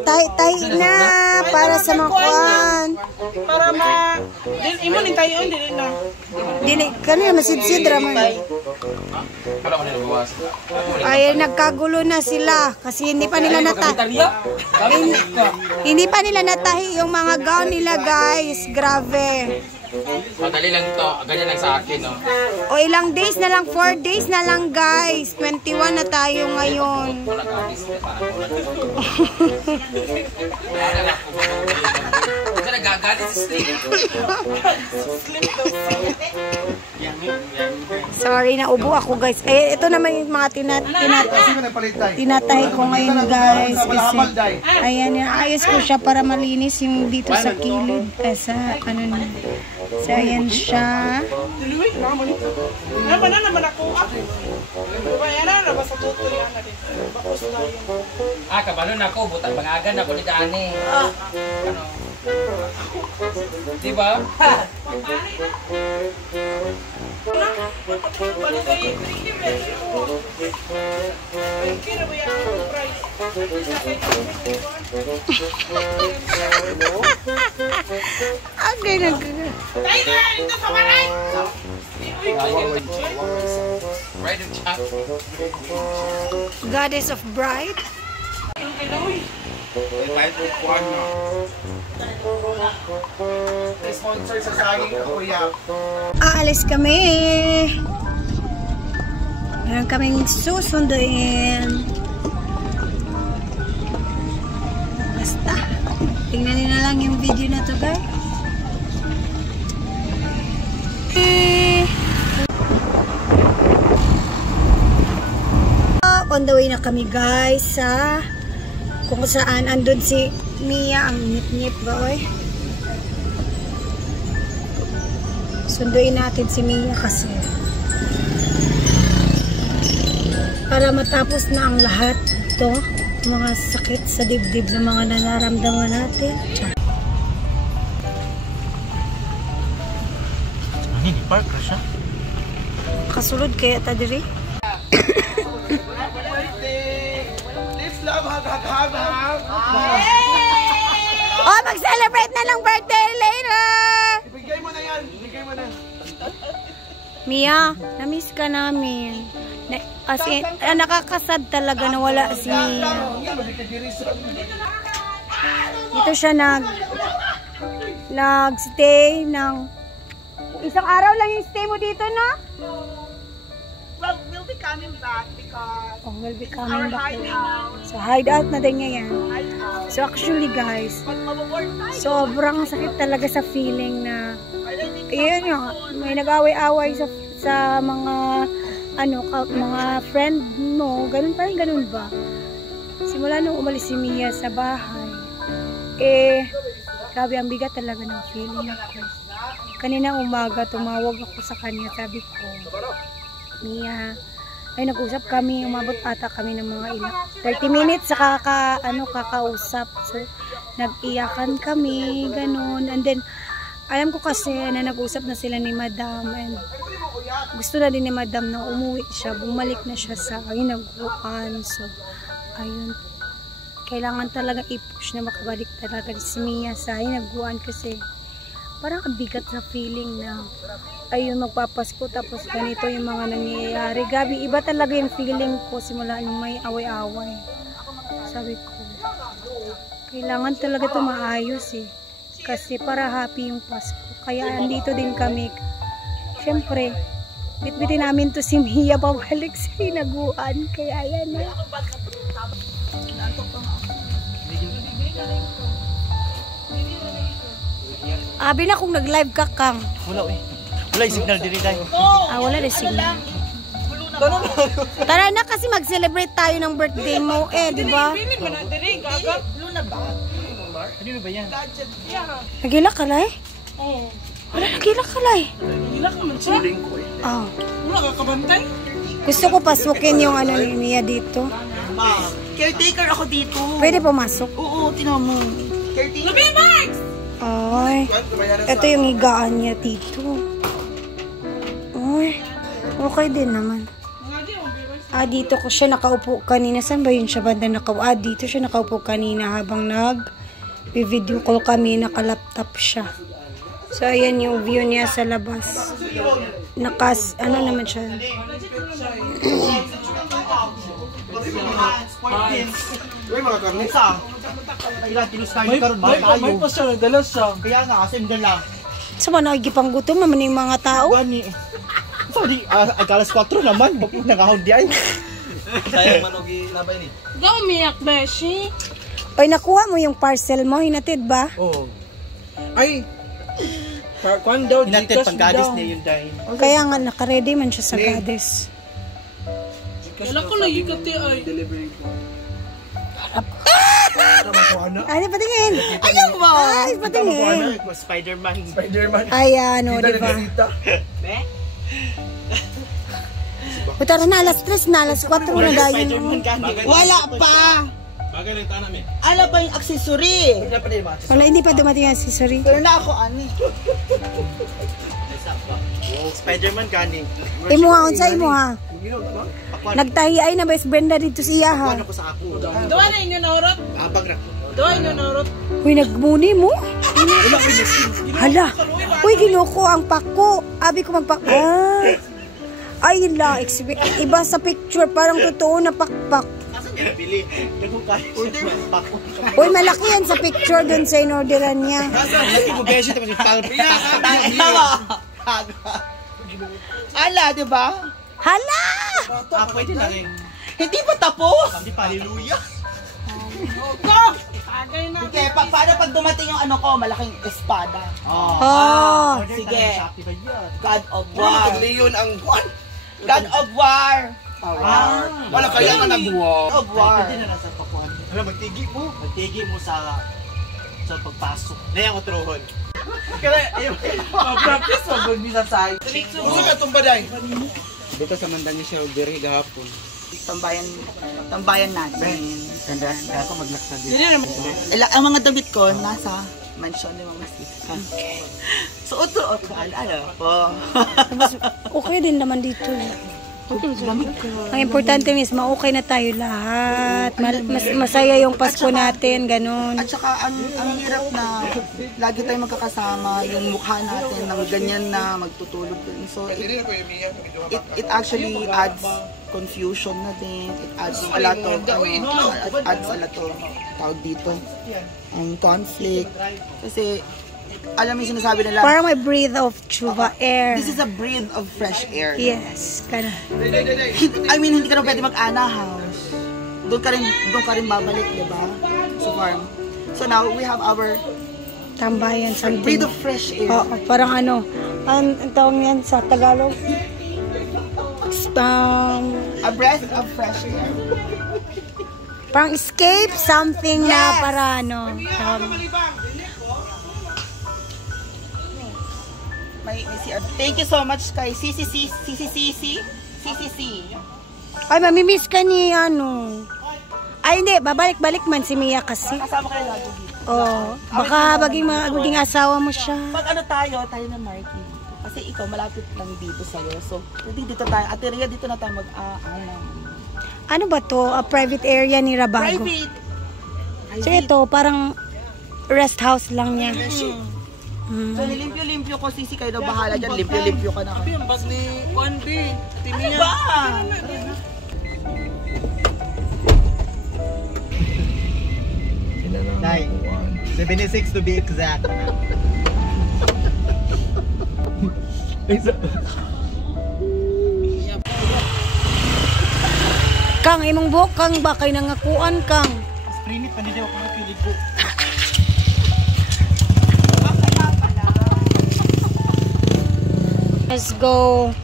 tahi na para sa makuan. Para ma imo ni tayon dili na. Dili kani masidsid ra man. Ay nagkagulo na sila kasi hindi pa nila hindi pa nila natahi yung mga gown nila, guys. Grabe. Madali lang to, ganyan lang sa akin, no? O ilang days na lang, 4 days na lang, guys. 21 na tayo ngayon. Sorry, naubo ako, guys. Eh, ito naman yung mga tinatahi ko ngayon, guys. Kasi, ayan, ayos ko siya para malinis yung dito sa kilid. Sa, ano na. So, ayan siya. Naman ako. Bayan na ba sa tutoy ana din. Bakos na yun. Kabalo na ako, butang bangagan ako ni Dani. Ano? Diba? Okay na. Goddess of Bride. Aalis kami. Meron kaming susunduin. Basta. Tingnan nyo na lang yung video na to, guys. On the way na kami, guys, sa kung saan andun si Mia, ang nip-nip ba, oy. Sunduin natin si Mia kasi para matapos na ang lahat ito, mga sakit sa dibdib na mga nararamdaman natin. Ano, park na siya? Kasulod kaya ta diri? Oh, mag-celebrate na ng birthday later! Ibigay mo na yan. Ibigay mo na. Mia, na-miss ka namin. As in, nakakasad talaga na wala si Mia. Dito siya nag-stay ng isang araw lang yung stay mo dito, no? Well, we'll be coming back because We'll be coming back. hideout. So, hideout na din ngayon. Hideout. So, actually, guys, But mababoard tayo. sobrang sakit talaga sa feeling na yun yung may nag-away-away sa mga mga friend mo, ganun pa rin, ganun ba? Simula nung umalis si Mia sa bahay, grabe ang bigat talaga ng feeling ako. Kanina umaga, tumawag ako sa kanya, sabi ko, Mia, ay nag-usap kami, umabot ata kami ng mga 30 minutes sa kakausap. So, nag-iyakan kami, ganun. And then, alam ko kasi na nag-usap na sila ni Madam and gusto na din ni Madam na umuwi siya, bumalik na siya sa hinaguan. So, ayun. Kailangan talaga i-push na makabalik talaga si Mia sa hinaguan kasi parang ang bigat sa feeling na ayun, magpapasko tapos ganito yung mga nangyayari. Gabi, iba talaga yung feeling ko simula nung may away-away. Sabi ko, kailangan talaga ito maayos eh. Kasi para happy yung Pasko. Kaya andito din kami. Siyempre, bitbitin namin to si Mia pabalik sa hinaguan. Kaya ayan na. Abi na kung nag-live ka, Kang. Wala eh. Wala yung signal diri tayo. Wala rin signal. Tara na kasi mag-celebrate tayo ng birthday mo di ba? Luna ba? Ano ba yan? Nagila ka lai? Oo. Wala, nagila ka lai. Gila ka man siya. Oh. Wala ka kabantay? Gusto ko pasukin yung ni Mia dito. Caretaker ako dito. Pwede pumasok? Oo, tinaw mo. Caretaker. Labi, Max! Ay, ito yung higaan niya dito. Ay, okay din naman. Dito ko siya nakaupo kanina. Saan ba yun siya banda nakaupo? Dito siya nakaupo kanina habang nag-video call kami. Naka-laptop siya. So, ayan yung view niya sa labas. Ano naman siya? May pa siya, nagdalas siya. Kaya nga, kasi nagdala. So, nakikipang gutom naman yung mga tao. Sorry, agalas 4 naman. Nangahon di ay. Sayang manogi nabay ni. Daw umiyak, Beshi. Oy, nakuha mo yung parcel mo. Hinatid ba? Oo. Ay! Kwan daw, Hinatid pang gadis niya yun dahil. Kaya nga, nakaready man siya sa Gades. Wala ko lagi kati ay. Ay, patingin! Ayaw ba? Ay, patingin! Spider-Man. Ay, ano, di ba? Tara na, alas 3 na, alas 4 na dahil. Wala pa! Bagay lang tanam eh. Ano pa yung accessory? Wala, hindi pa dumating ang accessory. Pero na ako, ani. Spider-Man gani. Imo ha, unsa imo ha? Nagtahi ay na Vice Brenda dito siya ha. Ano ko sa ako? Doon na inyo naurot. Abag na. Doon inyo naurot. Uy, nagmuni mo? Hala. Uy, ginoko ang pako. Abi ko magpako. Ay, la. Iba sa picture. Parang totoo na pakpak. Asan niya nabili? Order pako. Uy, malaki yan sa picture dun sa inorderan niya. Asan? Hindi mo beshi tapos yung palpita. Tawa! Ala, di ba? Hala! Pwede na rin. Hindi pa tapos? Hindi pa, hallelujah. Agay na. Sige, paano pag dumating yung ano ko, malaking espada? Oh. Sige. God of War. Leon ang God of War. Wala kaya nga nag-war. God of War. Pwede na nasa pakuan. Ano, magtigi mo? Magtigi mo sa pagpasok. Na yung utrohon. Kaya, ayun. Practice mo, good bisa sa'yo. Gusto ka tumbaday? Dito sa Mandanya siya diri gahapon. Tambayan natin. Kanda ako maglaksa dito. Ang mga damit ko nasa mansion ni Mama Sika. Okay. So, otro, ano po. Okay din naman dito. Ang importante is ma-okay na tayo lahat. Masaya yung Pasko natin, ganun. At saka, ang hirap na lagi tayong magkakasama, yung mukha natin ng ganyan na magtutulog din. So, it actually adds confusion na din. It adds a lot of, tawag dito, conflict. Kasi, alam mo yung sinasabi nila, Parang may breathe of chuva air. this is a breath of fresh air. Yes, kana. I mean, hindi ka na pwede mag-ana house. Doon ka rin babalik, di ba? Sa farm. So now, we have our Tambayan, breath something. of fresh air. Oo, parang ano, ang tawag yan sa Tagalog? A breath of fresh air. Parang escape, something na para ano. May CR. Thank you so much kay CCC. Ay, mamimiss ka ni ano. Ay, hindi, babalik-balik man si Mia kasi. Kasama kayo lagi dito. Oo, baka maging asawa mo siya. Pag ano tayo na Marky. Kasi ikaw malapit lang dito sa'yo. So, dito tayo. Ate Rhea, dito na tayo Ano ba to? A private area ni Rabago. Private. So ito, parang rest house lang niya. So, nilimpyo-limpyo ko. Sisi kayo daw bahala dyan. Limpyo-limpyo ka na. Ang bag ni 1B. Ano ba? Nay, 76 to be exact. Kang, imong buhok kang ba kay nangakuan kang. Sprinit, pandidiw ako magkilig ko. Let's go.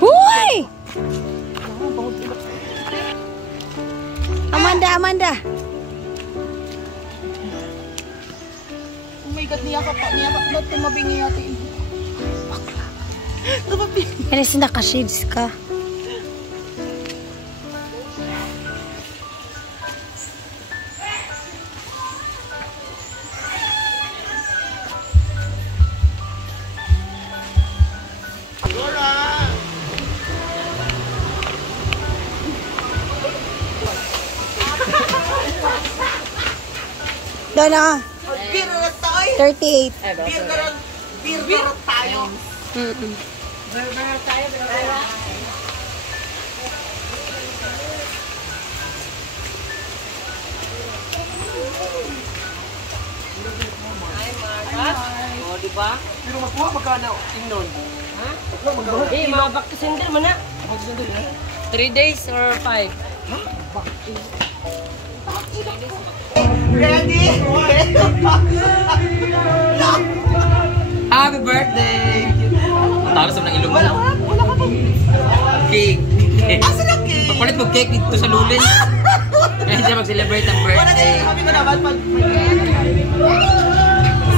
Huy! Amanda. Oh my God, niyakap na tumabingi natin. Bakla. Tumabingi. Kaya naka-shades ka. Magkano? Beer na lang tayo. 38. Beer na lang. Beer na lang tayo. Mm-mm. O, di ba? Pero makuha magkano? Tingnon. Eh, mga back to sender mo na. 3 days or 5? Ready? Happy birthday! Tapos ng ilong mo. Wala ka pa. Cake. Asa na cake? Papalit mo cake dito sa lulin. Kaya siya mag-celebrate ng Wala birthday. na kami ko naman pag...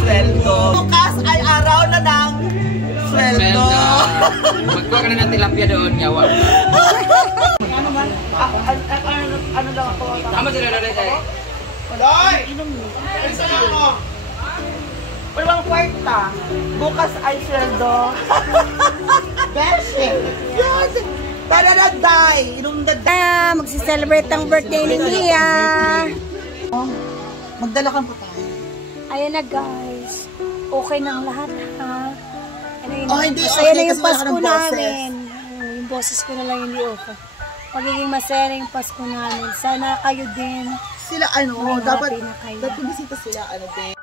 Sweldo. Bukas ay araw na ng sweldo. Magkuha ka na ng tilapia doon, yawa. Ano lang ako? Tama sila na rin tayo. Doy! Isa lang ako. Wala bang kwarta? Bukas ay sweldo. Beshi! Yan! Tara na, Day! Inom na, Day! Magsi-celebrate ang birthday ni Mia. Magdala kang putahe. Ayan na guys. Okay na ang lahat ha. Ayan Oh, hindi okay masaya na yung kasi wala ka Pasko ng boses. namin. Yung boses ko na lang hindi okay. Magiging masaya na yung Pasko namin. Sana kayo din. Sila ano, May dapat happy na kayo. bisita sila, ano din.